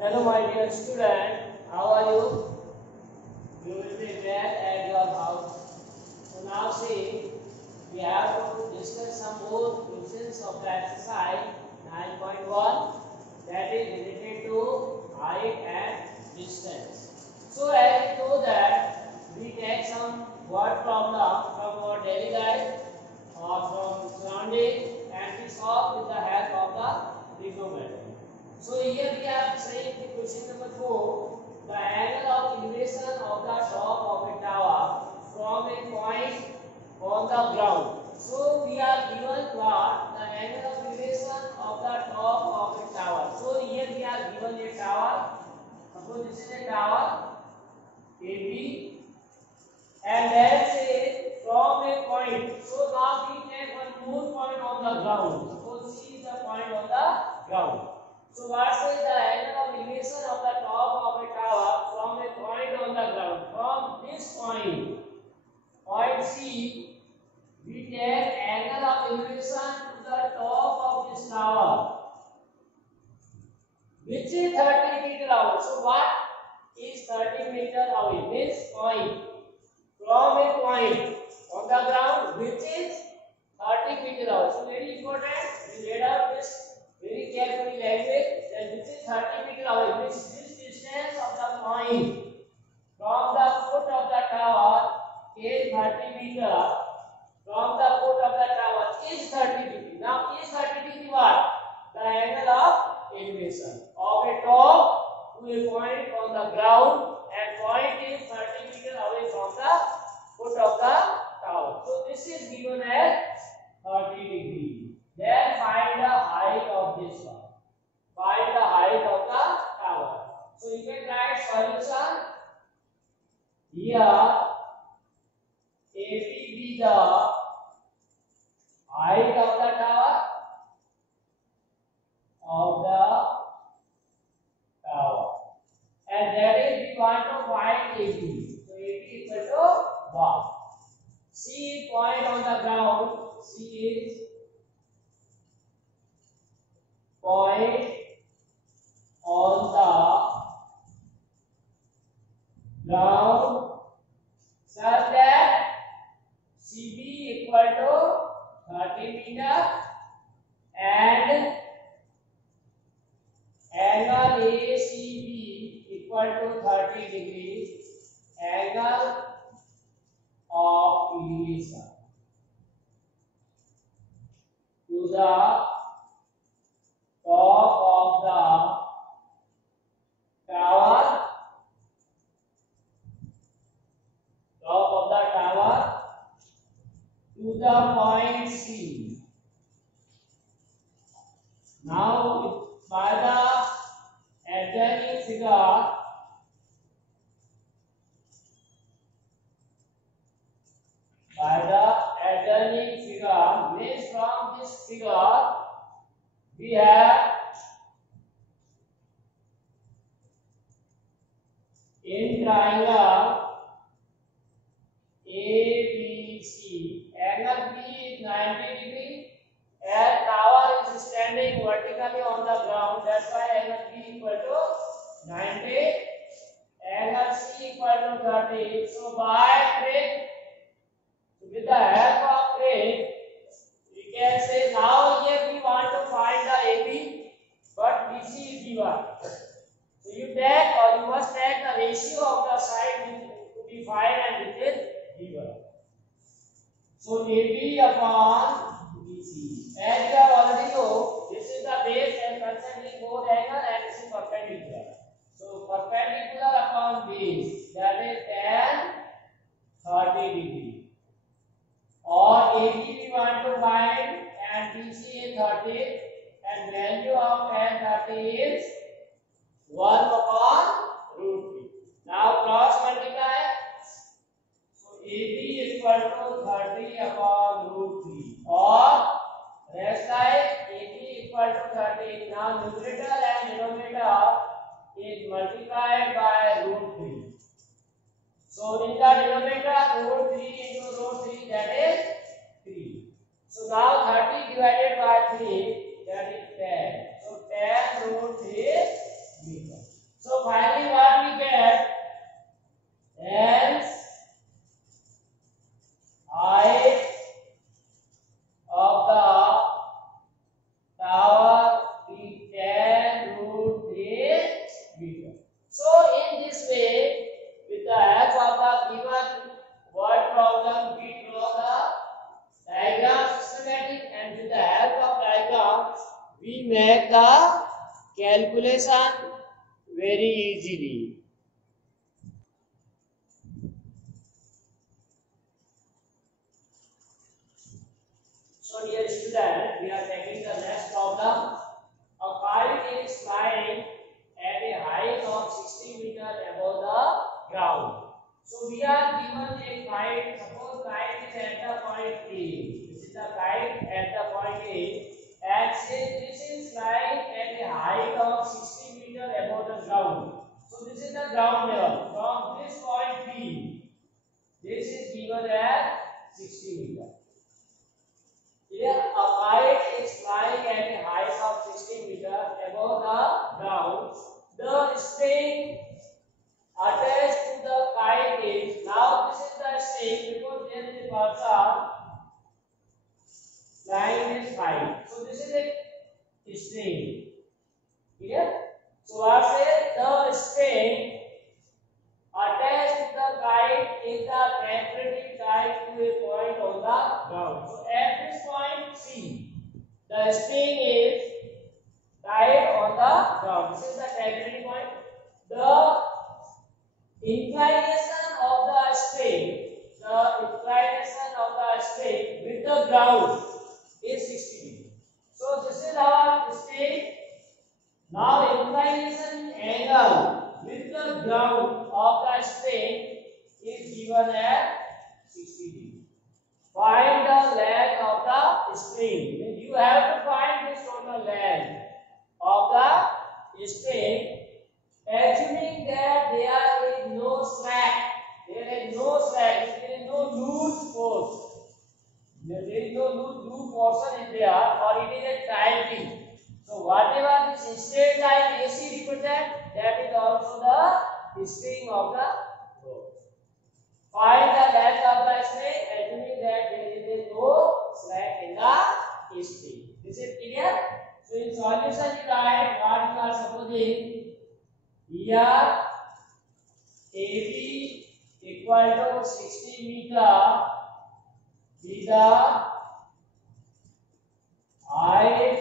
Hello my dear student, how are you? You will be well at your house. So now see, we have to discuss some more questions of the exercise 9.1 that is related to height and distance. So as you know that we take some word problem from our daily life or from surrounding and we solve with the help of the trigonometry. So here we are saying the question number 4, the angle of elevation of the top of a tower from a point on the ground. So we are given what the angle of elevation of the top of a tower. So here we are given a tower. Suppose this is a tower AB, and then say from a point. So now we take one more point on the ground. Suppose C is the point on the ground. So what is the angle of elevation of the top of a tower from a point on the ground? From this point, point C, we take angle of elevation to the top of this tower, which is 30 meter away. So what is 30 meter away? This point, from a point on the ground, which is 30 meter away. So very important, we read out this very carefully language that this is 30 meter away, which this distance of the point from the foot of the tower is 30 meter. From the foot of the tower is 30 degree. Now is 30 degree what? The angle of elevation of a top to a point on the ground, and point is 30 meter away from the foot of the tower. So this is given as 30 degree. Then find the height of this one. Find the height of the tower. So you can write solution. Here AB be the height of the tower and that is we want to find AB. So AB equal to 1. C point on the ground. C is point on the ground such that CB equal to 30 meter and angle ACB equal to 30 degrees, angle of elevation to the top of the tower to the point C. Now by the adjoining figure, means from this figure we have in triangle ABC, angle B is 90 degree and tower is standing vertically on the ground. That's why angle B equal to 90, angle C equal to 30. So by trig, with the help of trig, we can say now here we want to find the AB, but BC is given. So you take or you must take the ratio of the side to be found and it is given. So AB upon BC. As you have already know, this is the base and concentric both angle and this is perpendicular. So perpendicular upon base, that is tan 30 degree. Or AB we want to find and BC is 30 and value of tan 30 is 1 upon root 3. Now cross multiply. So AB is equal to 30 upon root 3 or rest side AB equal to 30. Now numerator and denominator is multiplied by root 3. So in the denominator root 3 into root 3, that is 3. So now 30 divided by 3, that is 10. So 10 root 3 meter. we make the calculation very easily. So dear student, we are taking the next problem. A kite is flying at a height of 60 meters above the ground. So we are given a kite. Suppose kite is at the point A. This is the kite at the point A, and say this is flying at a height of 60 meters above the ground. So this is the ground level. From this point B, this is given as 60 meters. Here a kite is flying at a height of 60 meters above the ground. The string attached to the kite is, now this is the string because there is a person flying this kite. So this is a string. Clear? So what says the string attached to the kite is the temporary tied to a point on the ground. So at this point C, the string is tied on the ground. This is the temporary point. The inclination of the string with the ground is 60 degrees. So this is our string. Now inclination angle with the ground of the string is given at 60 degrees. Find the length of the string. You have to find this total length of the string, assuming that there is no slack. There is no slack. There is no loose force. There is no loose portion is there, or it is a tight thing. So whatever this straight line AC represent, that is also the string of the rope. Find the length of the string, assuming that there is no slack in the string. This is clear? So in solution you write what you are supposing. Here AB equal to 60 meter is the height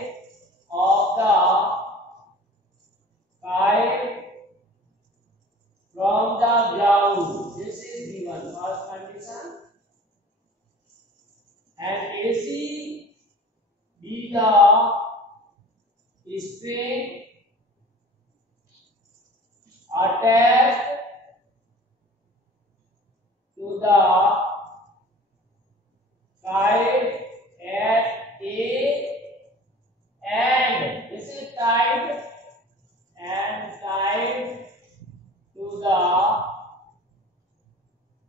of the kite from the ground. This is given, first condition. And AC be the string attached to the kite at A, and this is tied to the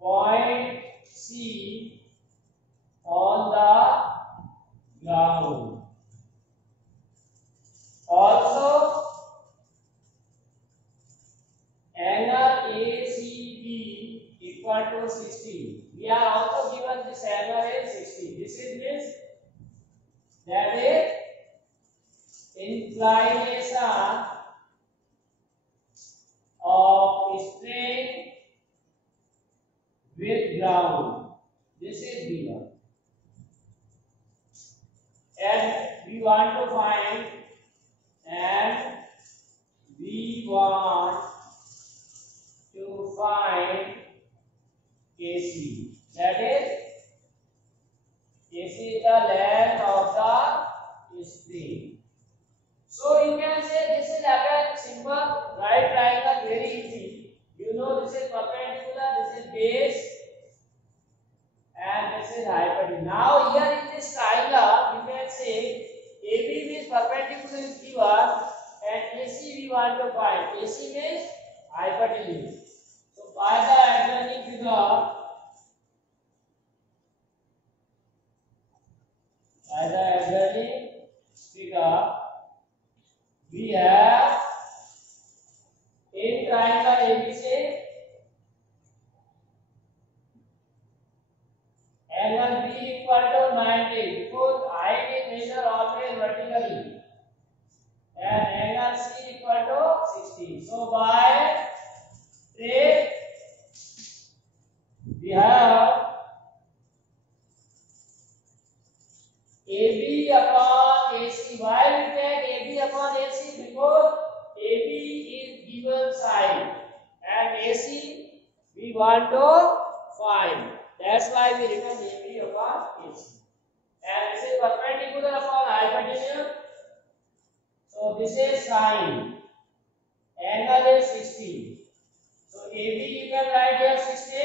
point C on the ground. Also angle ACB equal to 60. We are also given this angle is 60. This is means that is inclination of string with ground. This is given. And we want to find AC. That is AC is the length of the string. So you can say this is again simple right triangle, very easy. You know this is perpendicular, this is base, and this is hypotenuse. Now here in this triangle you can say AB means perpendicular is given and AC we want to find. AC means hypotenuse. So by the adjoining figure, we have in triangle ABC angle B equal to 90 because height is measured always vertically, and angle C equal to 60. So by this we have AB upon AC. Why we take want to find. That's why we written AB upon AC. And this is perpendicular upon hypotenuse. So this is sine. Angle is 60. So AB you can write here 60.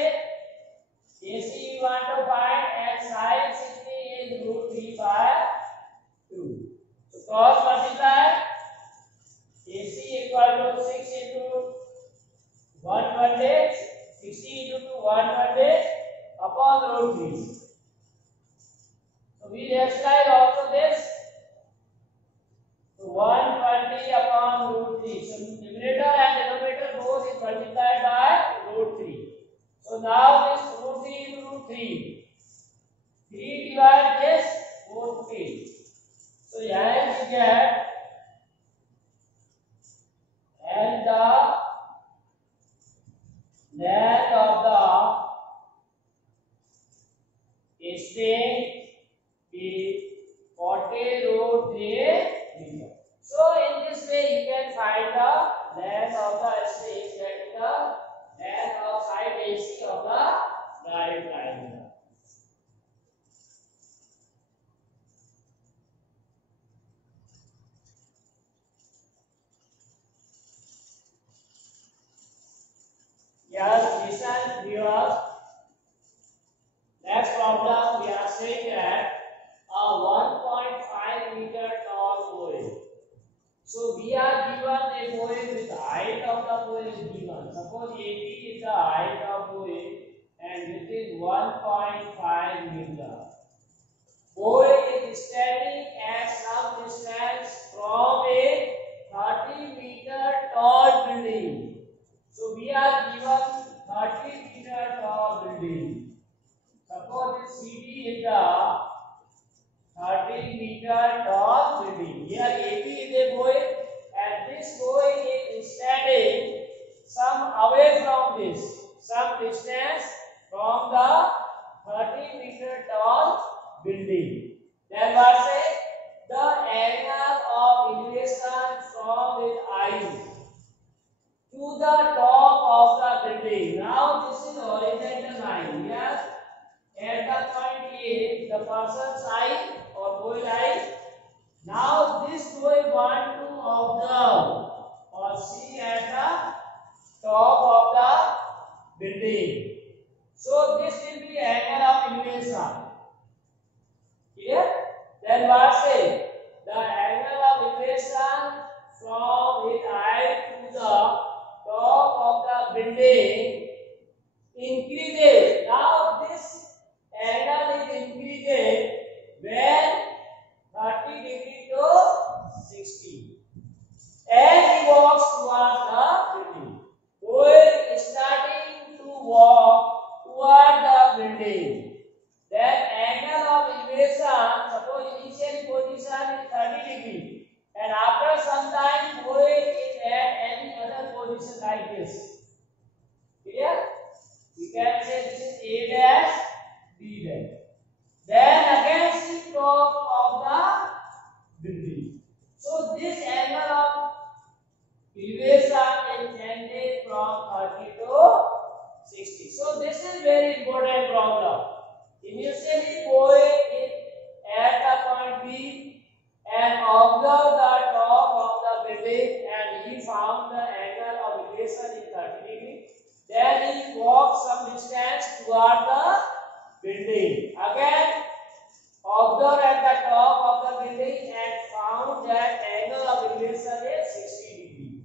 AC you want to find, and sine 60 is root 3 by 2. So cross multiply. AC equal to 6 into 120, 60 into 2, 120 upon root 3. So we rationalize also this. So 120 upon root 3. So numerator and denominator both is multiplied by root 3. So now this root 3 into root 3. 3 divide this 40. So here we get, and the length of the string is 40 root 3 meter. So in this way you can find the length of the string, that is the length of side AC of the right triangle. Yes, listen viewers. Next problem, we are saying that a 1.5 meter tall buoy. So we are given a buoy with the height of the buoy is given. Suppose AB is the height of buoy and it is 1.5 meter. Buoy is standing at some distance from a 30 meter tall building. So we are given 30 meter tall building. Suppose this CD is the 30 meter tall building. Here AB is a buoy and this buoy is standing some away from this, some distance from the 30 meter tall building. Then what say? The angle of elevation from its eye to the top of the building. Now this is horizontal line. Yes. At the point A, the person's eye or buoy eye. Now this buoy want to observe or see at the top of the building. So this will be angle of elevation. Clear? Then what say? The angle of elevation from its eye to the top of the building increases. Now this angle is increased when 30 degree to 60. As he walks towards the building, buoy is starting to walk toward the building. Then angle of elevation, suppose initial position is 30 degree, and after some time buoy is at any other position like this. Clear? We can say this is A dash, B dash. Then against the top of the building. So this angle of elevation is changed from 30 to 60. So this is very important problem. Initially buoy is at the point B and observe the top of the building, and he found the angle of elevation is 30 degree. Then he walked some distance toward the building. Again, observe at the top of the building and found that angle of elevation is 60 degree.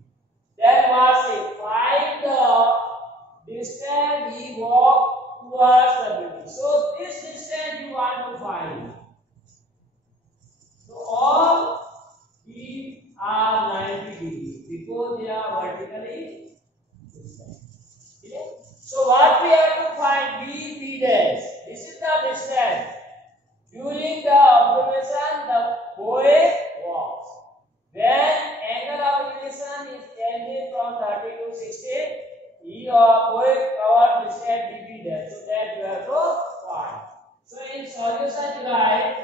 Then was it? Find the distance he walked towards the building. So this distance you want to find. So all these are 90 degrees because they are vertically distant. Okay? So what we have to find? B dash. This is the distance. During the observation, the buoy walks. When angle of elevation is changed from 30 to 60, he or buoy covered distance B dash. So that you have to find. So in solution, you write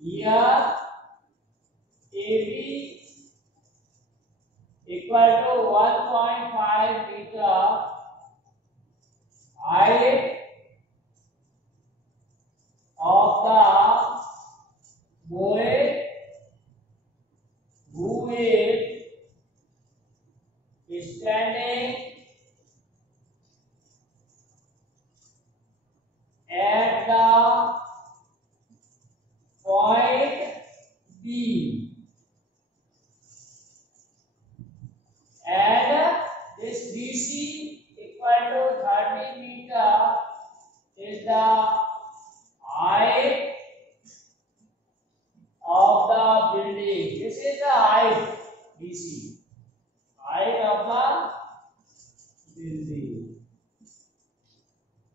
here AB equal to 1.5 meter the point B, and this BC equal to 30 meter is the height of the building. This is the height BC, height of the building.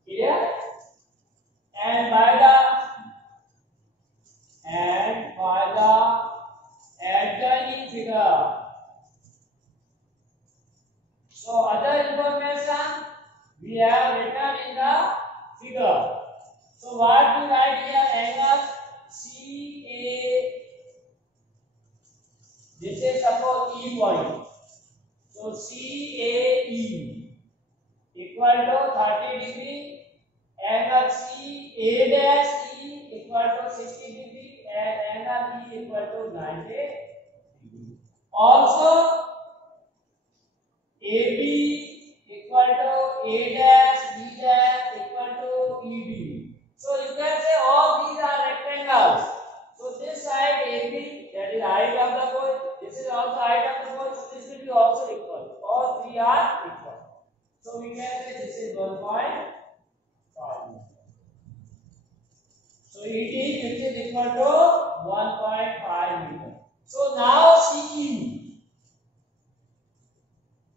Clear? And by the adjoining figure. So other information we have written in the figure. So what we write here? Angle CA. This is suppose E point. So CAE equal to 30 degree. Angle CA dash E equal to 60 degree, and angle E equal to 90 degree. Also AB equal to A dash B dash equal to EB. So you can say all these are rectangles. So this side AB, that is height of the point. This is also height of the point. So this will be also equal. All three are equal. So we can say this is 1.5. So ED which is equal to 1.5 meter. So now CE.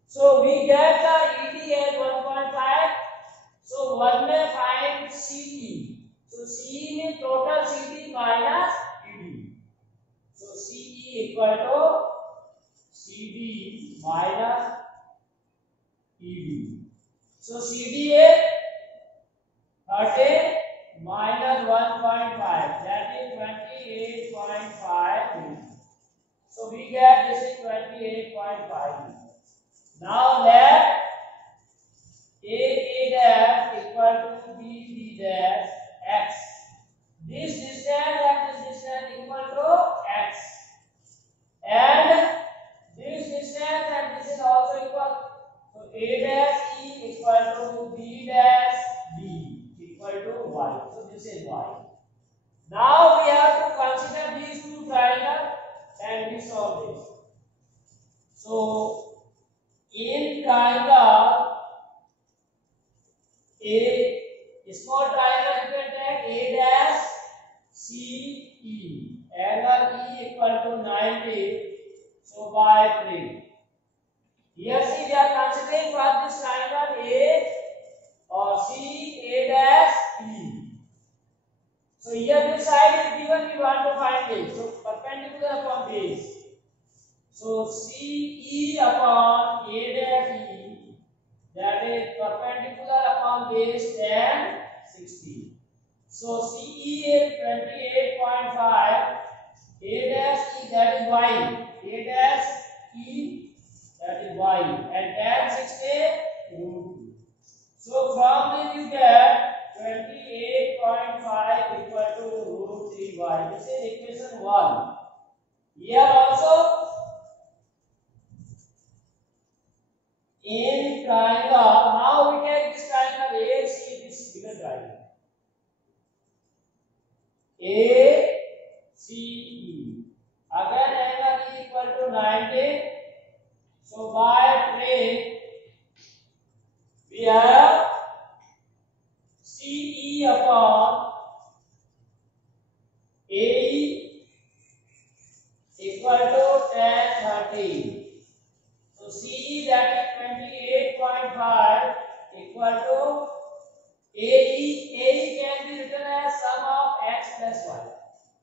So we get the ED as 1.5. So one may find CE. So CE means total CD minus ED. So CE equal to CD minus ED. So CD is 30 minus 1.5, that is 28.5 meters. So we get this is 28.5 meters. Now let A dash equal to B dash x. This distance and this distance equal to x, and this distance and this is also equal. So A dash E equal to B dash D equal to y. So this is y. Now we have to consider these two triangles and we solve this. So in triangle A, small triangle you can take A dash CE, angle E equal to 90. So by 3. Here see we are considering for this triangle A or C A dash E. So here this side is given, we want to find this. So perpendicular upon base. So CE upon A dash E, that is perpendicular upon base 10, 60. So CE is 28.5. A dash E, that is y. A dash E, that is y. And tan 60 root 2. So from this you get 28.5 equal to root 3y. This is equation 1. Here also in triangle, now we take this triangle AC, this bigger triangle. ACE. Again angle E equal to 90. So by 3 we have CE upon AE equal to tan 30. So CE, that is 28.5 equal to AE. AE can be written as sum of x plus y.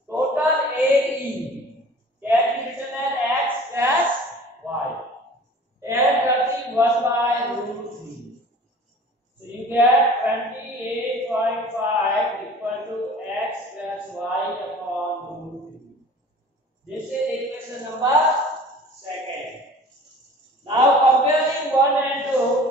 Total AE can be written as x plus y. Tan 30 1 by root 3. So you get 28.5 equal to x plus y upon root 3. This is equation number 2. Now comparing 1 and 2.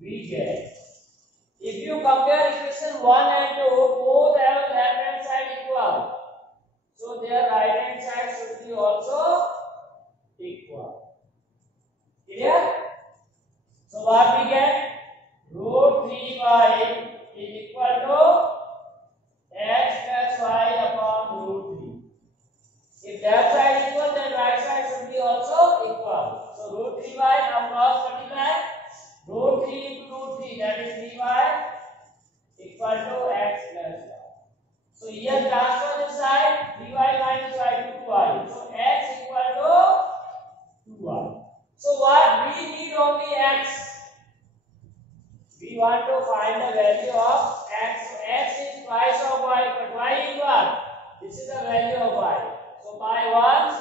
We get, if you compare equation 1 and 2, both have left hand side equal. So their right hand side should be also what we get? Root 3y is equal to x plus y upon root 3. If that side is equal, then right side should be also equal. So root 3y, now cross multiply. Root 3 into root 3, that is 3y equal to x plus y. So here transfer this side, 3y minus y to 2y. So x equal to 2y. So what we need only x. We want to find the value of x. So x is twice of y, but y is what? This is the value of y. So by 1,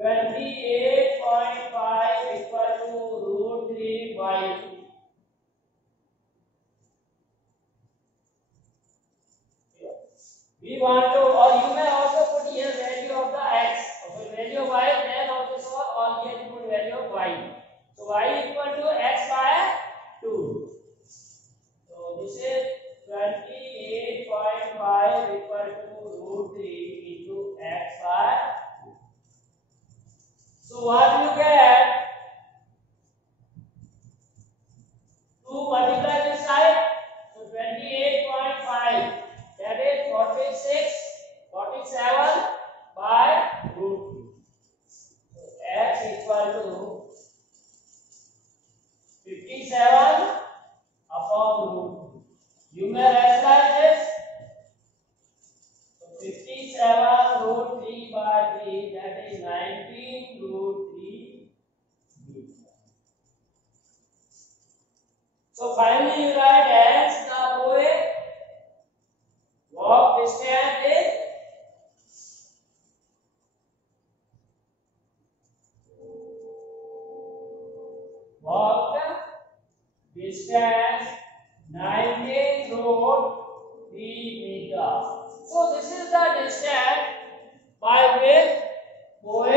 28.5 equal to root 3 by 2. We want to, or you may also put here value of the x. Okay, value of y, then also solve, or here you put value of y. So y equal to x by 2. So this is 28.5 equal to root 3 into x by 2. So what you get? 2 multiply this side. So 28.5. That is 47 by root 3. So x equal to 57 upon root 3. You may rationalize this. So 57 root 3 by 3, that is 19 root 3 meters. So finally you write as the boy walk distance is distance 19 root 3 meters. So this is the distance by which boy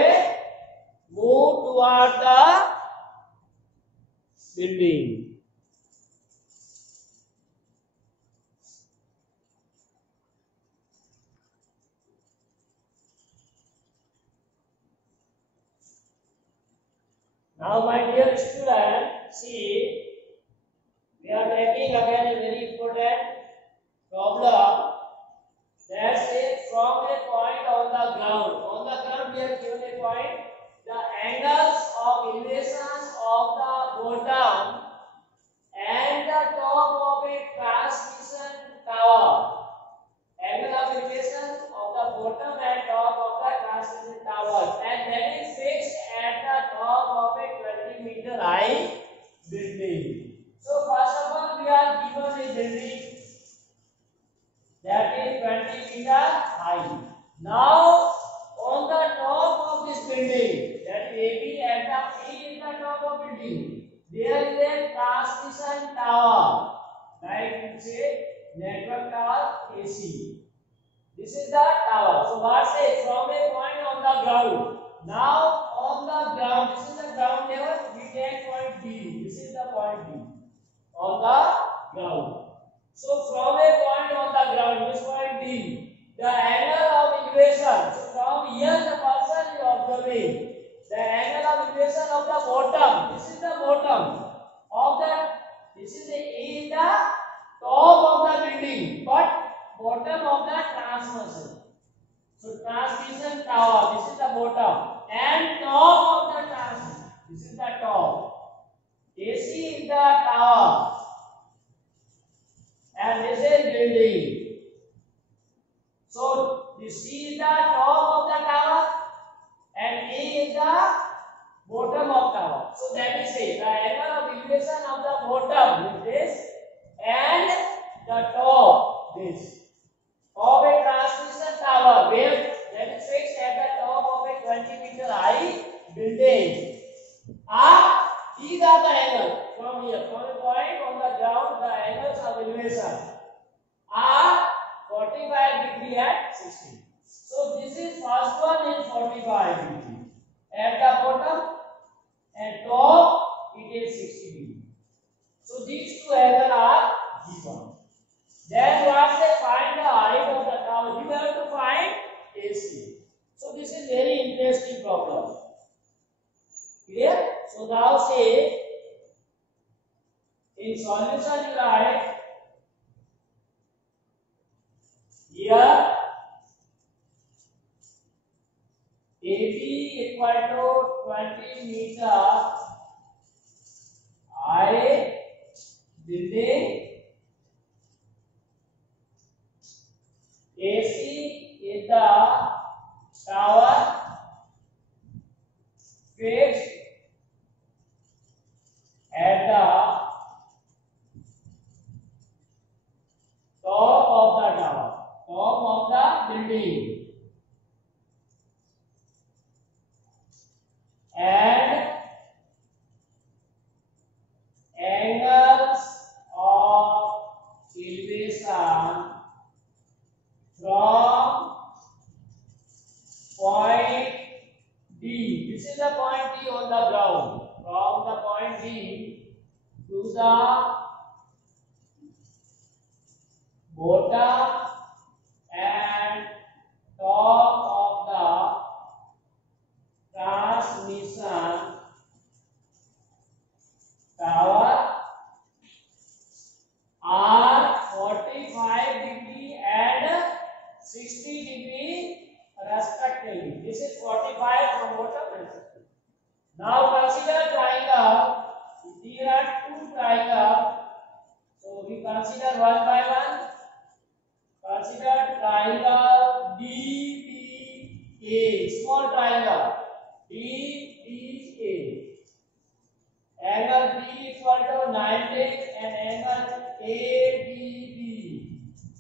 move toward the building. Now my dear student, see, we are taking again a very important problem. That is from a point on the ground. On the ground we have given a point. The angles of elevations of the bottom and the top of a transmission tower. Angle of elevation of the bottom and top of the transmission tower, and that is fixed at the top of a 20-meter high building. So first of all, we are given a building that is 20 meter high. Now on the top of this building, that is AB, and the A is the top of building, there is a transmission tower, like we say network tower AC. This is the tower. So what says from a point on the ground. Now on the ground, this is the ground level, we take point B. This is the point B on the ground. So from a point on the ground, this point B, the angle of elevation. So from here the person is observing the angle of elevation of the bottom. This is the bottom of the. This is the top of the building, but bottom of the transmission. So transmission tower, this is the bottom, and top of the transmission, this is the top. AC is the tower, and this is building. So this is the top of the tower, and A is the bottom of tower. So that is it. The angle of elevation of the bottom is this, and the top this. Of a transmission tower where that is fixed at the top of a 20-meter high building. These are the angles from here, from a point on the ground, the angles of elevation are 45 degree at 60. So this is first one is 45 degree at the bottom, and top it is 60 degree. So these two angles are given. Then what they find the height of the tower. You have to find AC. So this is very interesting problem. In solution you write here AB equal to 20 meter high building, AC is the tower fixed at the top of the tower, top of the building, and angles of elevation from point D. This is the point D on the ground. From the point D to the bottom and top of the transmission tower are 45 degree and 60 degree respectively. This is 45 from bottom and 60. Now consider triangle. There are two triangles, so we consider one by one. Consider triangle DBA, small triangle DBA. Angle B equal to 90 and angle ABB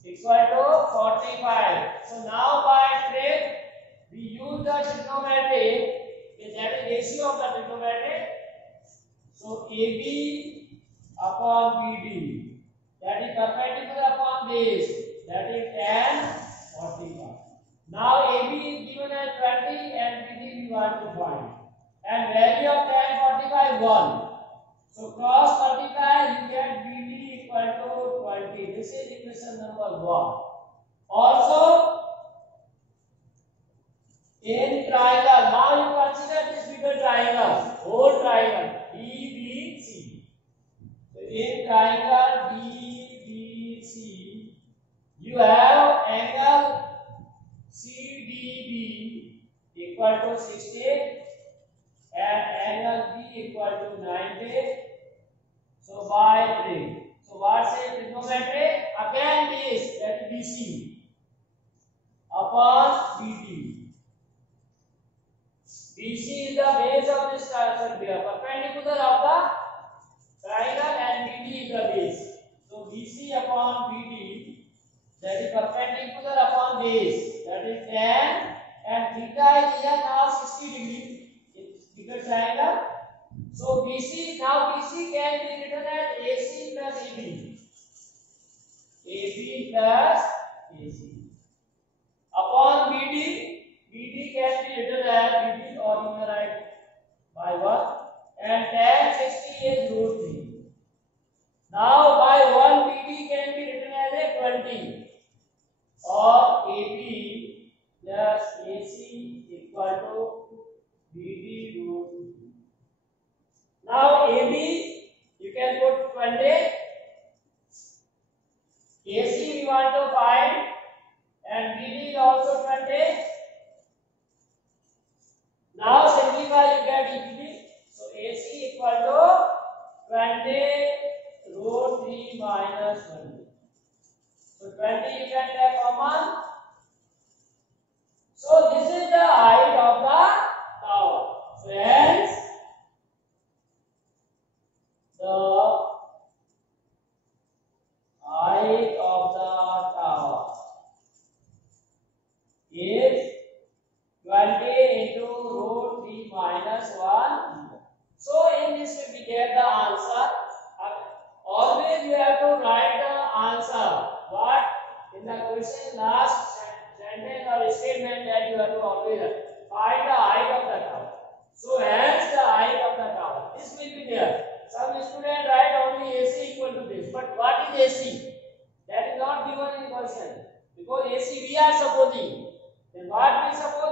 equal to 45. So now by trick we use the trigonometric, that is ratio of the trigonometric. So AB upon BD, that is perpendicular upon base, that is tan 45. Now AB is given as 20 and BD we want to find, and value of tan 45 1. So cross 45 you get BD equal to 20. This is equation number 1. Also in triangle, now you consider this bigger triangle, whole triangle DBC. So in triangle DBC you have angle CDB equal to 60 and angle B equal to 90. So by 3. So what say trigonometry? Again this, that is BC upon BD. BC is the base of this triangle, perpendicular of the triangle, and BD is the base. So BC upon BD, that is perpendicular upon base, that is tan, and theta is here now 60 degree. It's bigger triangle. So BC, now BC can be written as AC plus AB. AB plus AC. Upon BD, BD can be written as BD or you may write by 1, and tan 60 is root 3. Now by 1 BD can be written as a 20 or AB plus AC equal to BD root 3. Now AB you can put 20, AC we want to find, and BD is also 20. Now simplify you get easily. So AC equal to 20 root 3 minus 20. So 20 you can take common. So this is the height of the tower. So hence the height of the tower is 20 into root 3 minus 1. So in this we get the answer. Always you have to write the answer. What in the question last sentence or statement that you have to always find the height of the tower. So hence the height of the tower. This will be there. Some student write only AC equal to this. But what is AC? That is not given in the question. Because AC we are supposing. Then what we suppose?